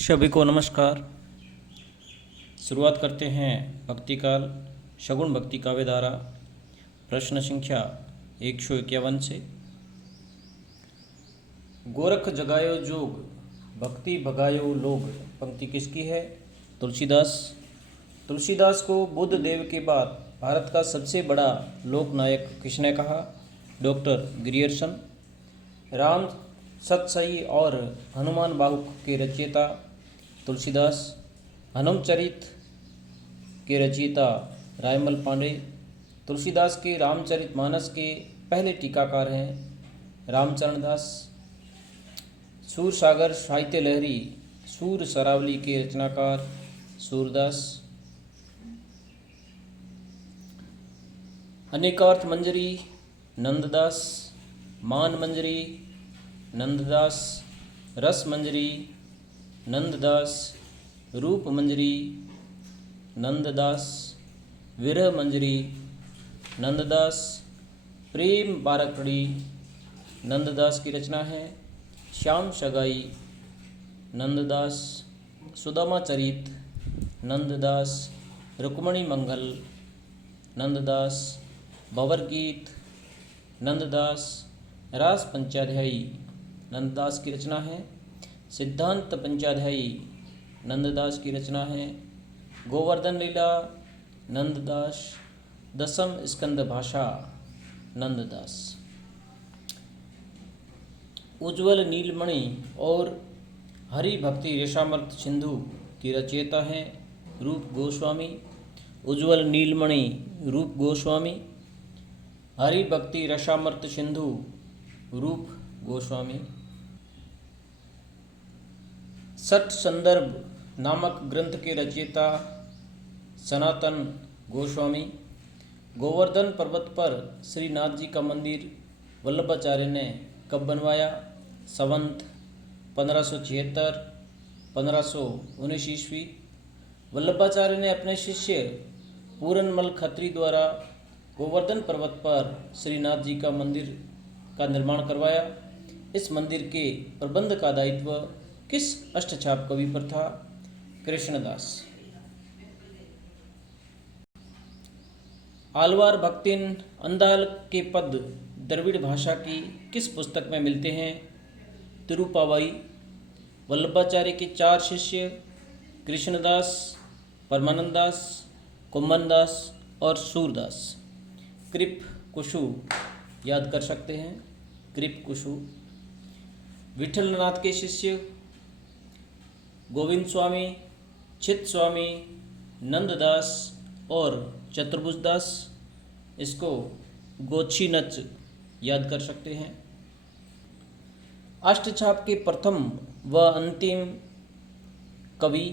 सभी को नमस्कार। शुरुआत करते हैं भक्ति काल शगुन भक्ति काव्य धारा प्रश्न संख्या 151 से। गोरख जगायो जोग भक्ति भगायो लोग पंक्ति किसकी है? तुलसीदास। तुलसीदास को बुद्ध देव के बाद भारत का सबसे बड़ा लोकनायक किसने कहा? Doctor Grierson. राम सतसई और हनुमान बाहुक के रचयिता तुलसीदास। हनुमचरित के रचयिता रायमल पांडे। तुलसीदास के रामचरितमानस के पहले टीकाकार हैं रामचरण दास। सूरसागर साहित्य लहरी सूर सरावली के रचनाकार सूरदास। अनेकार्थ मंजरी नंददास। मान मंजरी नंददास। रस मंजरी नंददास। रूप मंजरी नंददास। विरह मंजरी नंददास। प्रेम बारकड़ी नंददास की रचना है। श्याम सगाई नंददास। सुदामा चरित नंददास। रुक्मणी मंगल नंददास। भंवर गीत नंददास। रास पंचाध्यायी नंददास की रचना है। सिद्धांत पंचाध्यायी नंददास की रचना है। गोवर्धन लीला नंददास। दसम स्कंद भाषा नंददास। उज्ज्वल नीलमणि और हरि भक्ति रसामृत सिंधु की रचयिता हैं रूप गोस्वामी। उज्ज्वल नीलमणि रूप गोस्वामी। हरि भक्ति रसामृत सिंधु रूप गोस्वामी। सठ संदर्भ नामक ग्रंथ के रचयिता सनातन गोस्वामी। गोवर्धन पर्वत पर श्रीनाथ जी का मंदिर वल्लभाचार्य ने कब बनवाया? संवत 1576 1519 ईस्वी। वल्लभाचार्य ने अपने शिष्य पूरनमल खत्री द्वारा गोवर्धन पर्वत पर श्रीनाथ जी का मंदिर का निर्माण करवाया। इस मंदिर के प्रबंध का दायित्व किस अष्टछाप कवि पर था? कृष्णदास। आलवार भक्तिन अंदाल के पद द्रविड़ भाषा की किस पुस्तक में मिलते हैं? तिरुपावाई। वल्लभाचार्य के चार शिष्य कृष्णदास, परमानंद दास, कुम्भन दास और सूरदास। कृप कुशु याद कर सकते हैं। कृप कुशु। विठलनाथ के शिष्य गोविंद स्वामी, चित स्वामी, नंददास और चतुर्भुज दास। इसको गोछी नच याद कर सकते हैं। अष्टछाप के प्रथम व अंतिम कवि।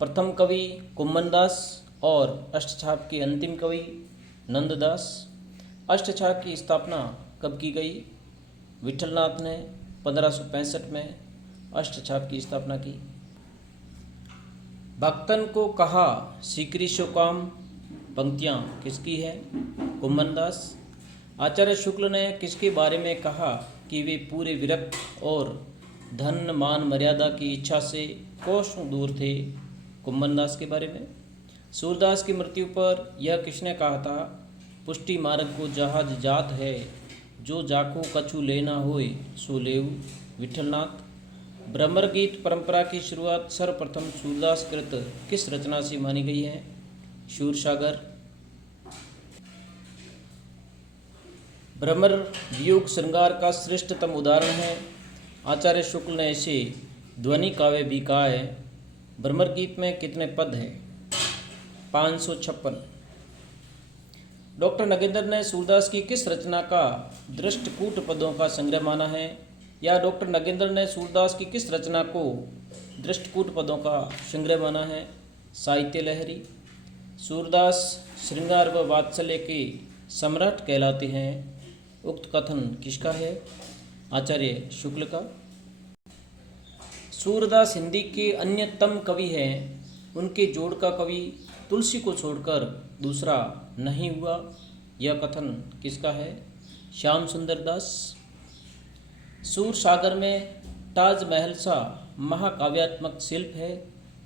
प्रथम कवि कुम्भन दास और अष्टछाप के अंतिम कवि नंददास। अष्टछाप की स्थापना कब की गई? विठलनाथ ने 1565 में अष्टछाप की स्थापना की। भक्तन को कहा सीकरी सो काम पंक्तियाँ किसकी है? कुम्भन दास। आचार्य शुक्ल ने किसके बारे में कहा कि वे पूरे विरक्त और धन मान मर्यादा की इच्छा से कोसों दूर थे? कुम्भन दास के बारे में। सूरदास की मृत्यु पर यह किसने कहा था? पुष्टि मार्ग को जहाज जात है जो जाको कछु लेना होए सो लेऊ। विठलनाथ। भ्रमर गीत परंपरा की शुरुआत सर्वप्रथम सूरदास कृत किस रचना से मानी गई है? शूरसागर। भ्रमर वियोग श्रृंगार का श्रेष्ठतम उदाहरण है। आचार्य शुक्ल ने इसे ध्वनि काव्य भी कहा है। भ्रमर गीत में कितने पद हैं? 556। डॉक्टर नगेंद्र ने सूरदास की किस रचना का दृष्टकूट पदों का संग्रह माना है? या डॉक्टर नगेंद्र ने सूरदास की किस रचना को दृष्टकूट पदों का संग्रह माना है? साहित्य लहरी। सूरदास श्रृंगार व वात्सल्य के सम्राट कहलाते हैं। उक्त कथन किसका है? आचार्य शुक्ल का। सूरदास हिंदी के अन्यतम कवि हैं। उनके जोड़ का कवि तुलसी को छोड़कर दूसरा नहीं हुआ। यह कथन किसका है? श्याम सुंदर दास। सूरसागर में ताजमहल सा महाकाव्यात्मक शिल्प है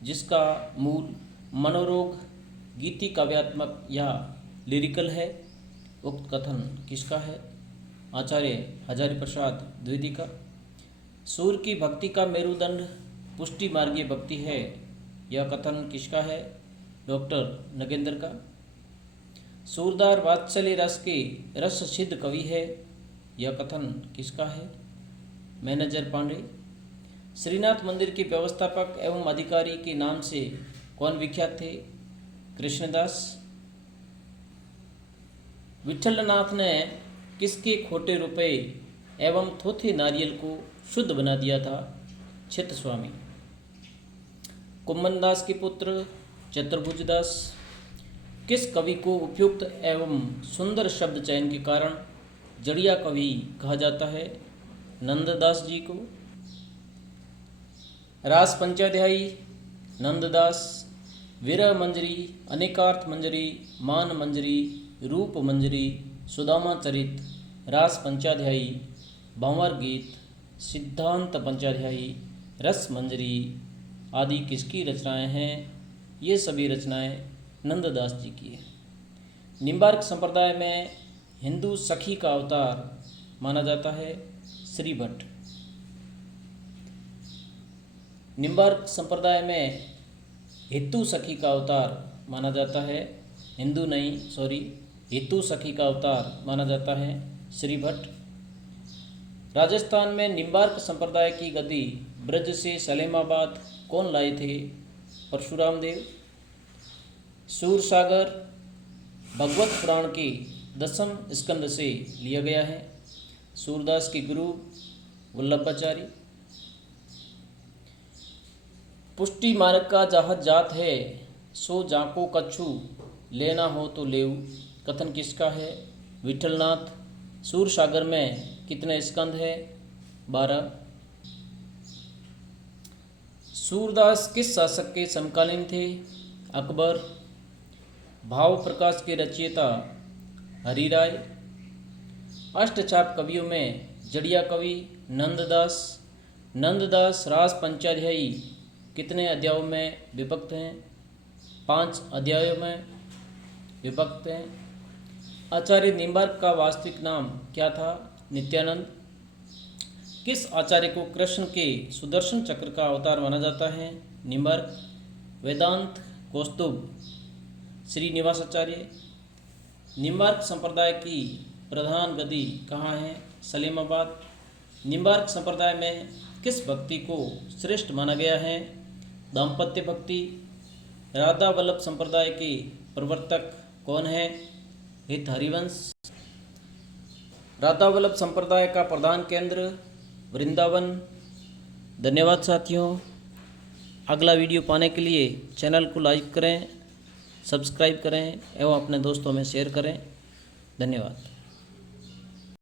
जिसका मूल मनोरोग गीति काव्यात्मक या लिरिकल है। उक्त कथन किसका है? आचार्य हजारी प्रसाद द्विवेदी का। सूर्य की भक्ति का मेरुदंड पुष्टि मार्गीय भक्ति है, यह कथन किसका है? डॉक्टर नगेंद्र का। सूरदार वात्सल्य रस के रस सिद्ध कवि है, यह कथन किसका है? मैनेजर पांडे। श्रीनाथ मंदिर के व्यवस्थापक एवं अधिकारी के नाम से कौन विख्यात थे? कृष्णदास। विठलनाथ ने किसके खोटे रुपए एवं थोथे नारियल को शुद्ध बना दिया था? चित्तस्वामी। कुम्भनदास के पुत्र चतुर्भुजदास। किस कवि को उपयुक्त एवं सुंदर शब्द चयन के कारण जड़िया कवि कहा जाता है? नंददास जी को। रास पंचाध्यायी नंददास, विरह मंजरी, अनेकार्थ मंजरी, मान मंजरी, रूप मंजरी, सुदामा चरित, रास पंचाध्यायी, भंवर गीत, सिद्धांत पंचाध्यायी, रस मंजरी आदि किसकी रचनाएं हैं? ये सभी रचनाएं नंददास जी की है। निम्बार्क संप्रदाय में हिंदू सखी का अवतार माना जाता है श्री भट्ट। निम्बार्क संप्रदाय में हेतु सखी का अवतार माना जाता है, हिंदू नहीं हेतु सखी का अवतार माना जाता है श्री भट्ट। राजस्थान में निम्बार्क संप्रदाय की गद्दी ब्रज से सलेमाबाद कौन लाए थे? परशुराम देव। सूरसागर भगवत पुराण के 10वें स्कंद से लिया गया है। सूरदास के गुरु वल्लभाचार्य। पुष्टि मार्ग का जहाँ जात है सो जाको कछु लेना हो तो लेऊ, कथन किसका है? विठलनाथ। सूरसागर में कितने स्कंद है? 12। सूरदास किस शासक के समकालीन थे? अकबर। भाव प्रकाश के रचयिता हरिराय। अष्टचाप कवियों में जड़िया कवि नंददास। नंददास रास पंचाध्यायी कितने अध्यायों में विभक्त हैं? 5 अध्यायों में विभक्त हैं। आचार्य निम्बार्क का वास्तविक नाम क्या था? नित्यानंद। किस आचार्य को कृष्ण के सुदर्शन चक्र का अवतार माना जाता है? निम्बार्क। वेदांत कौस्तुभ श्रीनिवासाचार्य। निम्बार्क संप्रदाय की प्रधान गद्दी कहाँ है? सलेमाबाद। निम्बार्क संप्रदाय में किस भक्ति को श्रेष्ठ माना गया है? दाम्पत्य भक्ति। राधा वल्लभ संप्रदाय के प्रवर्तक कौन है? हित हरिवंश। राधा वल्लभ संप्रदाय का प्रधान केंद्र वृंदावन। धन्यवाद साथियों। अगला वीडियो पाने के लिए चैनल को लाइक करें, सब्सक्राइब करें एवं अपने दोस्तों में शेयर करें। धन्यवाद।